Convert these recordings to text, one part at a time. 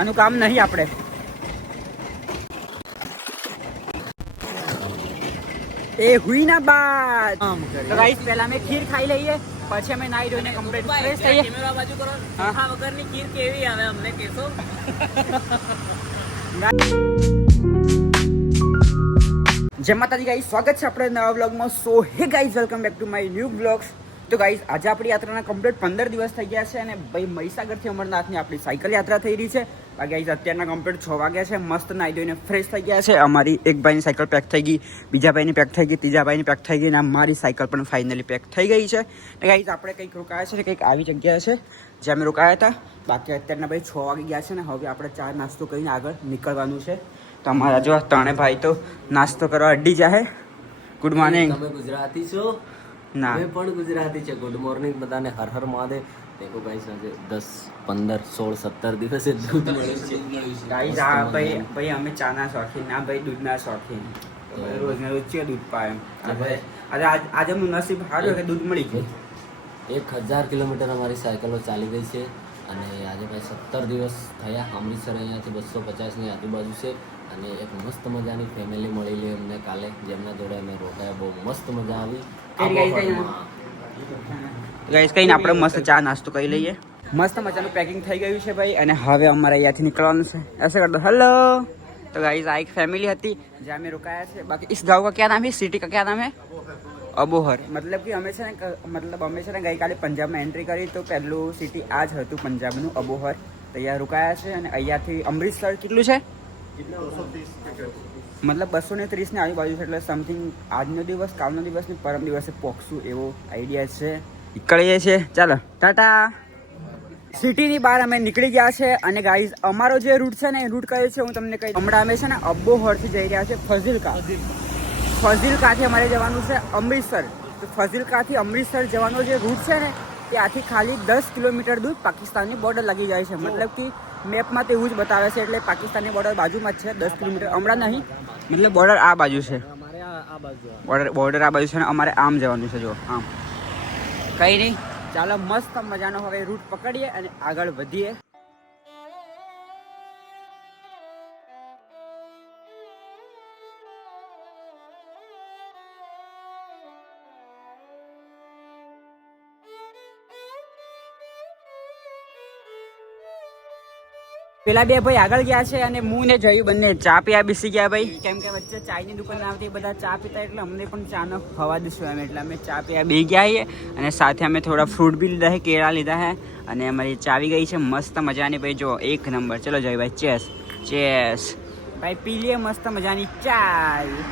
આનું કામ નહીં આપણે. એ હુઈ ના બાદ તો ગાઈસ પહેલા અમે ખીર ખાઈ લઈએ, પછી અમે નાઈ ધોઈને કમ્પ્લીટ ફ્રેશ થઈએ. કેમેરા બાજુ કરો. આ વગરની ખીર કેવી આવે અમને કહેશો? જય માતાજી ગાઈસ, સ્વાગત છે આપણે નવા વ્લોગમાં. So hey guys, welcome back to my new vlogs. તો ગાઈસ આજે આપણી યાત્રાના કમ્પ્લીટ 15 દિવસ થઈ ગયા છે અને ભાઈ મહીસાગરથી અમરનાથની આપણી સાયકલ યાત્રા થઈ રહી છે. ગાઈસ અત્યારના કમ્પ્લીટ 6 વાગ્યા છે. મસ્ત નાઈ ધોઈને ફ્રેશ થઈ ગયા છે. અમારી એક ભાઈની સાયકલ પેક થઈ ગઈ, બીજા ભાઈની પેક થઈ ગઈ, ત્રીજા ભાઈની પેક થઈ ગઈ અને મારી સાયકલ પણ ફાઇનલી પેક થઈ ગઈ છે. ગાઈસ આપણે કંઈક રોકાયા છે, કંઈક આવી જગ્યા છે જ્યાં અમે રોકાયા હતા. બાકી અત્યારના ભાઈ 6 વાગી ગયા છે ને હવે આપણે ચા નાસ્તો કરીને આગળ નીકળવાનું છે. તો અમારા જો ત્રણે ભાઈ તો નાસ્તો કરવા અડ્ડી જાય. Good morning. તમે ગુજરાતી છો? ના, અમે પણ ગુજરાતી છે. ગુડ મોર્નિંગ બધાને. હર હર મહાદેવ. દેખો ગાઈસ આજે 10 15 16 17 દિવસે દૂધ મળ્યું છે. ગાઈસ આ ભાઈ અમે ચાના શોખીન, ના ભાઈ દૂધના શોખીન. રોજ ને રોજ દૂધ પાય. આજે એમનું નસીબ સારું કે દૂધ મળી ગયું. 1000 કિલોમીટર અમારી સાયકલો ચાલી ગઈ છે અને આજે ભાઈ 17 દિવસ થયા. અમૃતસર અહીંયાથી 250ની આજુબાજુ છે અને એક મસ્ત મજાની ફેમિલી મળેલી અમને કાલે, જેમના જોડે અમે રોકાયા. બહુ મસ્ત મજા આવી. ગાઈસ કઈને આપણે મસ્ત ચા નાસ્તો કરી લઈએ. મસ્ત મજાનું પેકિંગ થઈ ગયું છે ભાઈ અને હવે અમારે અહીંયાથી નીકળવાનું છે. ऐसे कर दो हेलो. तो गाइस આ એક ફેમિલી હતી જ્યાં અમે રોકાયા છે. બાકી इस गांव का क्या नाम है, सिटी का क्या नाम है? અબોહર. મતલબ કે અમે છે ને ગઈકાલે પંજાબમાં એન્ટ્રી કરી તો પહેલું સિટી આ જ હતું પંજાબનું, અબોહર. તો અહીંયા રોકાયા છે અને અહીંયાથી અમૃતસર કેટલું છે? મતલબ 230 ની આજુબાજુ છે. એટલે સમથિંગ આજનો દિવસ, કાલનો દિવસ ને પરમ દિવસે પહોંચશું એવો આઈડિયા છે. નીકળીએ છીએ, ચાલો ટાટા. સિટીની બહાર અમે નીકળી ગયા છે અને ગાઈઝ અમારો જે રૂટ છે ને એ રૂટ કયો છે હું તમને કહી. હમણાં અમે છે ને અબોહરથી જઈ રહ્યા છે ફઝિલકાથી અમારે જવાનું છે અમૃતસર. તો ફઝિલકાથી અમૃતસર જવાનો જે રૂટ છે ને ત્યાંથી ખાલી 10 કિલોમીટર દૂર પાકિસ્તાનની બોર્ડર લાગી જાય છે. મતલબ કે મેપમાં તો એવું જ બતાવે છે, એટલે પાકિસ્તાનની બોર્ડર બાજુમાં જ છે. 10 કિલોમીટર હમણાં નહીં, મતલબ બોર્ડર આ બાજુ છે. બોર્ડર આ બાજુ છે ને અમારે આમ જવાનું છે. જો આમ કંઈ નહીં, ચાલો મસ્ત મજાનો હવે રૂટ પકડીએ અને આગળ વધીએ. પેલા બે ભાઈ આગળ ગયા છે અને હું ને જયું બંને ચા પીવા બેસી ગયા ભાઈ. કેમ કે વચ્ચે ચાયની દુકાન આવતી, બધા ચા પીતા એટલે અમને પણ ચાનો ખવા દઈશું એમ. એટલે અમે ચા પીવા બે ગયા છીએ અને સાથે અમે થોડા ફ્રૂટ બી લીધા છે, કેળા લીધા છે અને અમારી ચા આવી ગઈ છે મસ્ત મજાની ભાઈ. જો એક નંબર. ચલો જય ભાઈ, ચેસ ચેસ ભાઈ, પી લઈએ મસ્ત મજાની ચાય.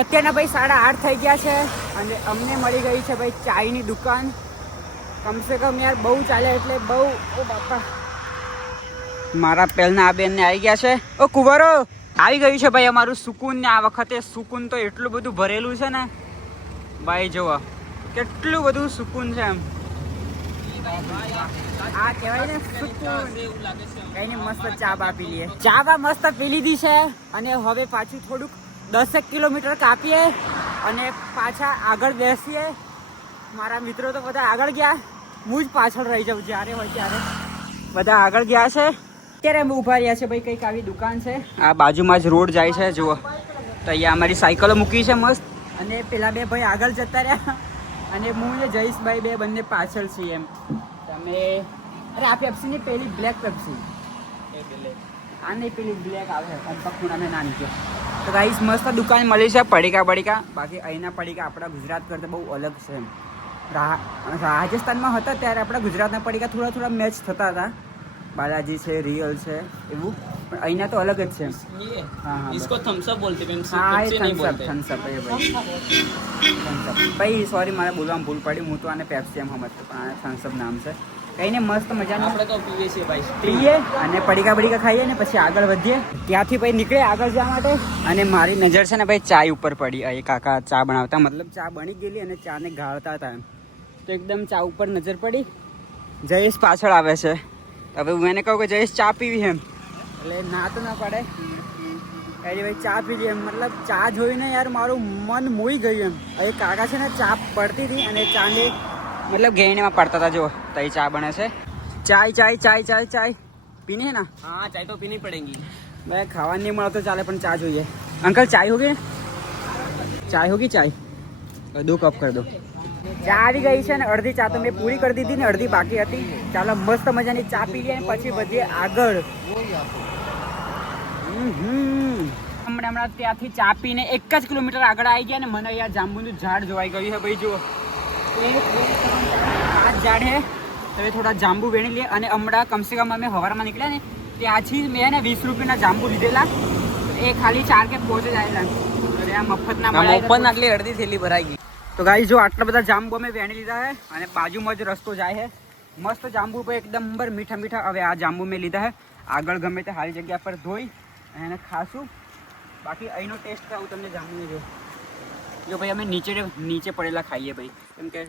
અત્યારના ભાઈ 8:30 થઈ ગયા છે અને અમને મળી ગઈ છે ભાઈ ચાયની દુકાન. કમસે કમ યાર બહુ ચાલે એટલે બહુ. ઓ બાપા, મારા પહેલના આ બેનને આવી ગયા છે. ઓ કુંવરો, આવી ગયું છે ભાઈ અમારું સુકૂન ને. આ વખતે સુકૂન તો એટલું બધું ભરેલું છે ને ભાઈ, જુઓ કેટલું બધું સુકૂન છે એમ. આ કહેવાય ને સુકૂન. કઈ નહીં, મસ્ત ચા બા પી લઈએ. ચા બા મસ્ત પી લીધી છે અને હવે પાછું થોડુંક 10 કિલોમીટર કાપીએ અને પાછા આગળ બેસીએ. મારા મિત્રો તો બધા આગળ ગયા, હું જ પાછળ રહી જાઉં જ્યારે હોય ત્યારે. બધા આગળ ગયા છે. અત્યારે અમે ઊભા રહ્યા છે ભાઈ, કંઈક આવી દુકાન છે. આ બાજુમાં જ રોડ જાય છે જુઓ. તો અહીંયા અમારી સાયકલો મૂકી છે મસ્ત અને પેલા બે ભાઈ આગળ જતા રહ્યા અને હું ને જયેશભાઈ બે બંને પાછળ છીએ એમ. તમે અરે આ પેપ્સીની પેલી બ્લેક પેપ્સી, આ નહીં પેલી બ્લેક આવે ખૂણાને નાની છે. તો ગાઈસ મસ્ત દુકાન મળી છે પડીકા. બાકી અહીંના પડીકા આપણા ગુજરાત કરતાં બહુ અલગ છે એમ. રાજસ્થાનમાં હતા ત્યારે આપણા ગુજરાતના પડીકા થોડા મેચ થતા હતા. બાલાજી છે, રિયલ છે એવું, પણ અહીંના તો અલગ જ છે. હા, इसको थम्स अप बोलते हैं. હા એ થમ્સ અપ ભાઈ. સોરી મારે બોલવામાં ભૂલ પડી. હું તો આને પેપ્સી એમ સમજતો પણ આને થમ્સ અપ નામ છે. કઈ ને મસ્ત મજાનું આપણે તો પીએ છીએ ભાઈ. પીએ અને પડીકા ખાઈએ ને પછી આગળ વધીએ. ત્યાંથી ભાઈ નીકળે આગળ જવા માટે. અને મારી નજર છે ને ભાઈ ચાય ઉપર પડી. એ કાકા ચા બનાવતા, મતલબ ચા બની ગયેલી અને ચા ને ગાળતા હતા એમ. તો એકદમ ચા ઉપર નજર પડી. જયેશ પાછળ આવે છે. હવે હું એને કહું કે જયેશ ચા પીવી એમ, એટલે ના તો ના પડે. અરે ભાઈ ચા પી લી એમ, મતલબ ચા જોઈને યાર મારું મન મોઈ ગયું એમ. એ કાકા છે ને ચા પડતી હતી અને ચાને મતલબ ગેણીમાં પડતા હતા. જો તઈ ચા બને છે. ચાય પીને હે ના? हाँ चाय तो पीनी पड़ेगी. ભાઈ ખાવા નહીં મળે તો ચાલે પણ ચા જોઈએ. અંકલ ચાય હોગી? ચાય હોગી? ચાય 2 કપ કર દો. ચા આવી ગઈ છે ને અડધી ચા તો મેં પૂરી કરી દીધી ને અડધી બાકી હતી. ચાલો મસ્ત મજાની ચા પી લઈએ પછી વધીએ આગળ. હમણાં ત્યાંથી ચા પીને 1 જ કિલોમીટર આગળ આવી ગયા ને મને અહીંયા જાંબુનું ઝાડ જોવાઈ ગયું છે ભાઈ. જુઓ 5 ઝાડ છે. હવે થોડા જાંબુ વેણી લઈએ. અને હમણાં કમસે કમ અમે સવારમાં નીકળ્યા ને ત્યાંથી મેં ને 20 રૂપિયાના જાંબુ લીધેલા. એ ખાલી 4 કે 5 જ આવેલા. અરે આ મફતના મળે. ઓપન આટલી અડધી થેલી ભરાઈ ગઈ. તો ગાઈસ જો આટલા બધા જાંબુ અમે વેણી લીધા છે અને બાજુમાં જ રસ્તો જાય છે. મસ્ત જાંબુ પર એકદમ મીઠા. હવે આ જાંબુ મેં લીધા છે. આગળ ગમે તે સારી જગ્યા પર ધોઈ એને ખાશું. બાકી અહીંનો ટેસ્ટ ખાવું તમને જાંબુને જો ભાઈ અમે નીચે પડેલા ખાઈએ ભાઈ, કેમ કે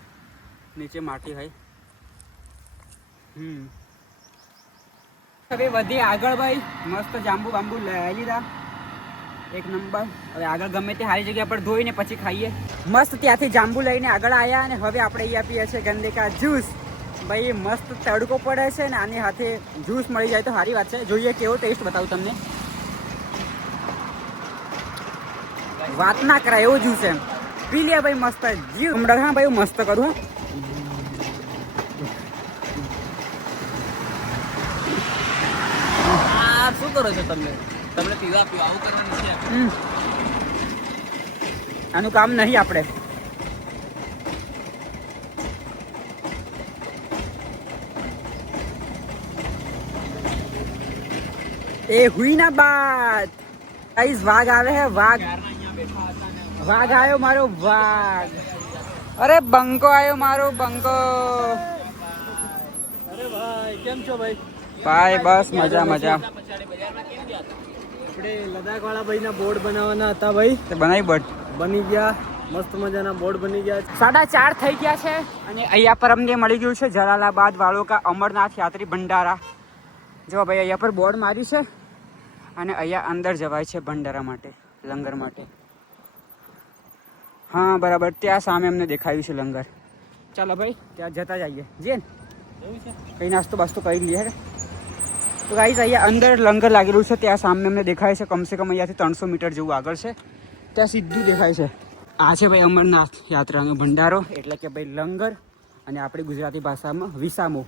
નીચે માટી હોય. હવે વધી આગળ ભાઈ. મસ્ત જાંબુ લઈ લીધા 1 નંબર. હવે આગળ ગમે તે સારી જગ્યા પર ધોઈને પછી ખાઈએ. મસ્ત ત્યાંથી જાંબુ લઈને આગળ આવ્યા અને હવે આપણે અહીંયા પીએ છીએ ગંદે કા જ્યુસ. ભાઈ મસ્ત તડકો પડે છે ને આની સાથે જ્યુસ મળી જાય તો સારી વાત છે. જોઈએ કેવો ટેસ્ટ બતાવું તમને. વાત ના કરાય એવો જ્યુસ એમ. પી લે ભાઈ મસ્ત જ્યુસ. હમણાં હા ભાઈ મસ્ત કરું. શું કરો છો તમને પીવા આવું કરવાનું છે. આનું કામ નહીં આપણે. એ હુઈ ના બાત. ગાઈસ વાઘ આવે હે. વાઘ આવ્યો મારો વાઘ. અરે બંકો આવ્યો મારો બંકો. અરે ભાઈ કેમ છો ભાઈ? ભાઈ બસ મજા. આપણે લદ્દાખ વાળા ભાઈના બોર્ડ બનાવવાના હતા ભાઈ. તે બનાવી બોર્ડ બની ગયા. મસ્ત મજાના બોર્ડ બની ગયા. 4:30 થઈ ગયા છે અને અહીંયા પર અમને મળી ગયું છે જલાલાબાદ વાળો કા અમરનાથ યાત્રી ભંડારા. જો ભાઈ અહીંયા પર બોર્ડ માર્યું છે અને અહીંયા અંદર જવાય છે ભંડારા માટે, લંગર માટે. હા બરાબર, ત્યાં સામે અમને દેખાયું છે લંગર. ચાલો ભાઈ ત્યાં જતા જઈએ. જે કઈ નાસ્તો બાસ્તો કરી લઈએ. તો ગાઈસ અહીંયા અંદર લંગર લાગેલું છે. ત્યાં સામે અમને દેખાય છે. કમસે કમ અહીંયાથી 300 મીટર જેવું આગળ છે. ત્યાં સીધું દેખાય છે. આ છે ભાઈ અમરનાથ યાત્રાનો ભંડારો, એટલે કે ભાઈ લંગર, અને આપણી ગુજરાતી ભાષામાં વિસામો.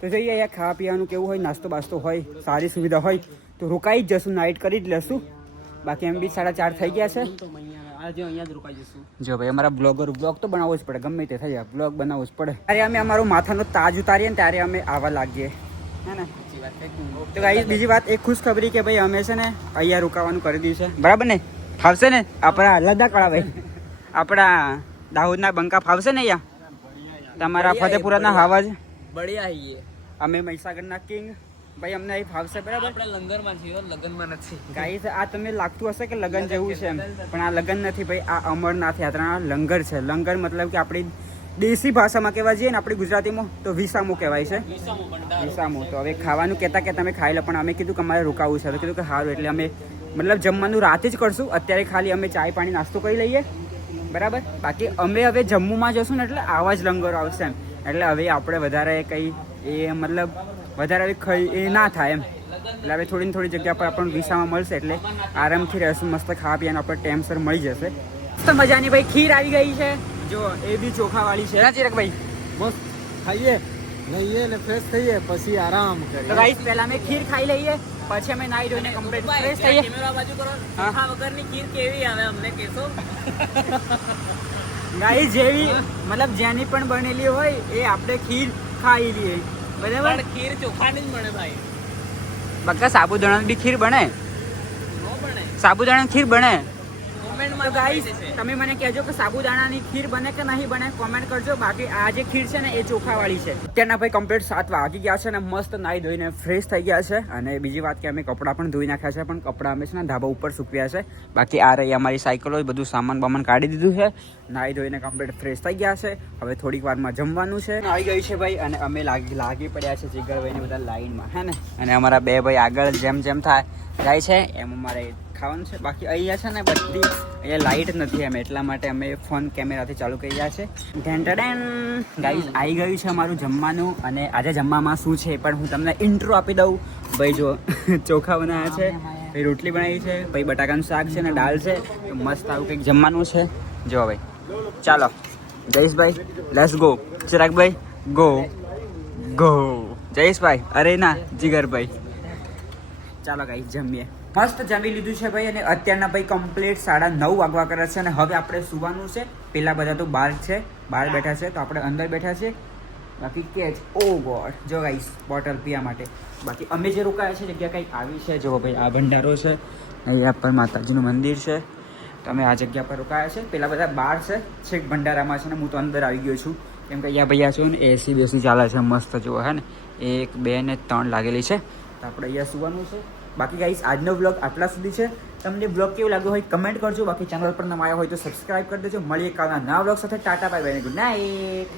તો જોઈએ અહીંયા ખાવા પીવાનું કેવું હોય, નાસ્તો બાસ્તો હોય, સારી સુવિધા હોય તો રોકાઈ જ જશું, નાઇટ કરી જ લેશું. બાકી એમ બી 4:30 થઈ ગયા છે. અહીંયા જ રોકાઈ જશું. જો ભાઈ અમારા બ્લોગ તો બનાવવો જ પડે, ગમે તે થઈ જાય બ્લોગ બનાવવો જ પડે. ત્યારે અમે અમારો માથાનો તાજ ઉતારીએ ને ત્યારે અમે આવા લાગીએ, હે ને? તો ગાઈસ બીજી વાત એક ખુશખબરી કે ભાઈ અમે છે ને અહીંયા રોકાવાનું કરી દીધું છે, બરાબર ને? ફાવશે ને? આપણા લદ્દાખ વાળા ભાઈ, આપણા દાહોદના બંકા ફાવશે ને અહીંયા? તમારા ફતેપુરાના હાવાજ બઢિયા હૈ. અમે મહીસાગરના કિંગ ભાઈ, અમને અહીં ફાવશે, બરાબર? આપણે લંગરમાં છીએ, લગનમાં નથી. ગાઈસ આ તમને લાગતું હશે કે લગન જેવું છે એમ, પણ આ લગન નથી ભાઈ, આ અમરનાથ યાત્રાના લંગર છે. લંગર મતલબ કે આપણી દેશી ભાષામાં કહેવા જઈએ ને, આપણી ગુજરાતીમાં તો વિસામો કહેવાય છે. વિસામો. તો હવે ખાવાનું કહેતા કે તમે ખાઈ લો, પણ અમે કીધું કે અમારે રોકાવું છે. તો કીધું કે સારું, એટલે અમે મતલબ જમવાનું રાતે જ કરશું. અત્યારે ખાલી અમે ચાય પાણી નાસ્તો કરી લઈએ, બરાબર? બાકી અમે હવે જમ્મુમાં જશું ને એટલે આવા જ લંગરો આવશે એમ. એટલે હવે આપણે વધારે કંઈ એ મતલબ વધારે એ ના થાય એમ. એટલે હવે થોડી જગ્યા પર આપણને વિસામાં મળશે એટલે આરામથી રહેશું, મસ્ત ખાવા પીવાનું આપણે ટાઈમસર મળી જશે. મસ્ત મજાની ભાઈ ખીર આવી ગઈ છે, જો એ બી ચોખાવાળી છે. ચિરકભાઈ મસ્ત ખાઈએ, નહીએ ને ફ્રેશ થઈએ, પછી આરામ કરીએ. તો ગાઈસ પહેલા અમે ખીર ખાઈ લઈએ, પછી અમે નાઈ ધોઈને કમ્પ્લીટ ફ્રેશ થઈએ. કેમેરા બાજુ કરો. હા, વગરની ખીર કેવી આવે અમને કહેશો? ગાઈસ જેવી મતલબ જેની પણ બનેલી હોય એ આપણે ખીર ખાઈ લઈએ, બરાબર? ખીર ચોખાની જ બને ભાઈ. બકા સાબુદાણાની બી ખીર બને, નો બને. સાબુદાણાની ખીર બને. નો તો ગાઈસ તમે મને કહેજો કે સાબુદાણાની ખીર બને કે નહીં બને, કોમેન્ટ કરજો. બાકી આ જે ખીર છે ને એ ચોખાવાળી છે. અત્યારના ભાઈ કમ્પ્લીટ 7 વાગી ગયા છે ને મસ્ત નાહી ધોઈને ફ્રેશ થઈ ગયા છે. અને બીજી વાત કે અમે કપડાં પણ ધોઈ નાખ્યા છે, પણ કપડાં અમે છે ને ધાબા ઉપર સૂકવ્યા છે. બાકી આ રહી અમારી સાયકલો, બધું સામાન બામાન કાઢી દીધું છે. નાહી ધોઈને કમ્પ્લીટ ફ્રેશ થઈ ગયા છે. હવે થોડીક વારમાં જમવાનું છે. આવી ગયું છે ભાઈ, અને અમે લાગી પડ્યા છે જીગરભાઈને બધા લાઈનમાં, હે ને. અને અમારા બે ભાઈ આગળ જેમ જેમ જાય છે એમ અમારે ખાવાનું છે. બાકી અહીંયા છે ને બધી અહીંયા લાઇટ નથી એમ, એટલા માટે અમે ફોન કેમેરાથી ચાલુ કરી રહ્યા છે. ગાઈસ આવી ગયું છે અમારું જમવાનું. અને આજે જમવામાં શું છે પણ હું તમને ઇન્ટ્રો આપી દઉં. ભાઈ જો ચોખા બનાવ્યા છે, પછી રોટલી બનાવી છે, પછી બટાકાનું શાક છે ને દાળ છે. મસ્ત આવું કંઈક જમવાનું છે. જો ભાઈ ચાલો Jayeshbhai let's go. Chiragbhai go go. Jayeshbhai અરે ના જીગરભાઈ. ચાલો ગાઈસ જમીએ. મસ્ત જમી લીધું છે ભાઈ, અને અત્યારના ભાઈ કમ્પ્લીટ 9:30 વાગવા કરે છે. અને હવે આપણે સુવાનું છે. પેલા બધા તો બહાર બેઠા છે, તો આપણે અંદર બેઠા છે. બાકી કેચ ઓ ગોડ, જો ગાઈસ બોટલ પીવા માટે. બાકી અમે જે રોકાયા છે જગ્યા કંઈક આવી છે. જો ભાઈ આ ભંડારો છે, અહીંયા પર માતાજીનું મંદિર છે. તો અમે આ જગ્યા પર રોકાયા છે. પેલા બધા બહાર છે, છેક ભંડારામાં છે ને હું તો અંદર આવી ગયો છું. કેમ કે અહીંયા ભૈયા છો ને એસી બેસી ચાલે છે મસ્ત. જુઓ હે ને 1 2 ને 3 લાગેલી છે. તો આપણે અહીંયા સુવાનું છે. બાકી ગાઈસ આજનો વ્લોગ આટલા સુધી છે. તમને વ્લોગ કેવો લાગ્યો હોય કમેન્ટ કરજો. બાકી ચેનલ પર નવા આવ્યા હોય તો સબસ્ક્રાઇબ કરી દેજો. મળીએ કાલના નવા વ્લોગ સાથે. Tata bye bye, good night.